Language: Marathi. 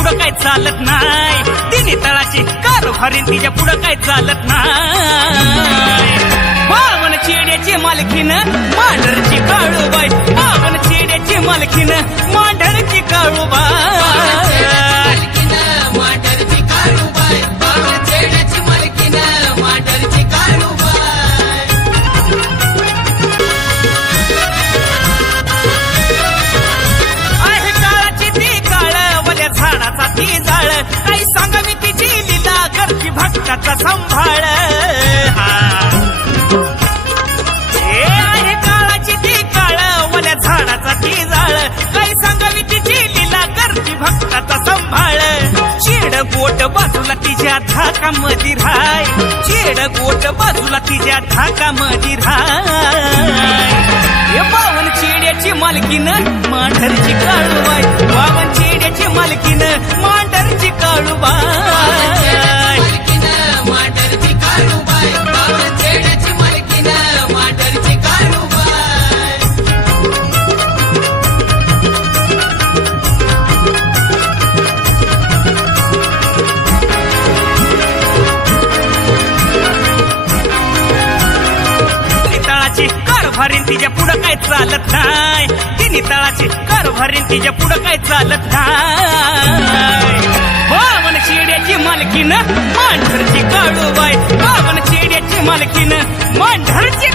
पुढं काय चालत नाही, तिन्ही तळाची कारभारीन तिच्या पुढं काय चालत नाही। पावन चेड्याची मालकीन मांढरची काळूबाई, पावन चेड्याची मालकीन मांढरची काळूबाई। काही सांगावी तिची लीला करची भक्ताचा संभाळ। आहे काळाची ती काळ वल्या झाडाचा ती जाळ, काही सांगावी तिची लीला करची भक्ताचा संभाळ। चेड गोट बाजूला तिच्या धाकामध्ये राय, चेड गोट बाजूला तिच्या धाकामध्ये राय। पावन चेड्याची मालकीन मांढरची काळूबाई, पावन चेड्याची मालकीन मांढरची काळूबाई। मांढरची काळूबाई, पावन चेड्याची मालकीन मांढरची काळूबाई। तळाची कारभारीन तिच्या पुढं काय चालत नाही, तिन्ही तळाची कारभारीन तिच्या पुढं काय चालत नाही। पावन चेड्याची मालकीन मांढरची काळूबाई, पावन चेड्याची मालकीन मांढरची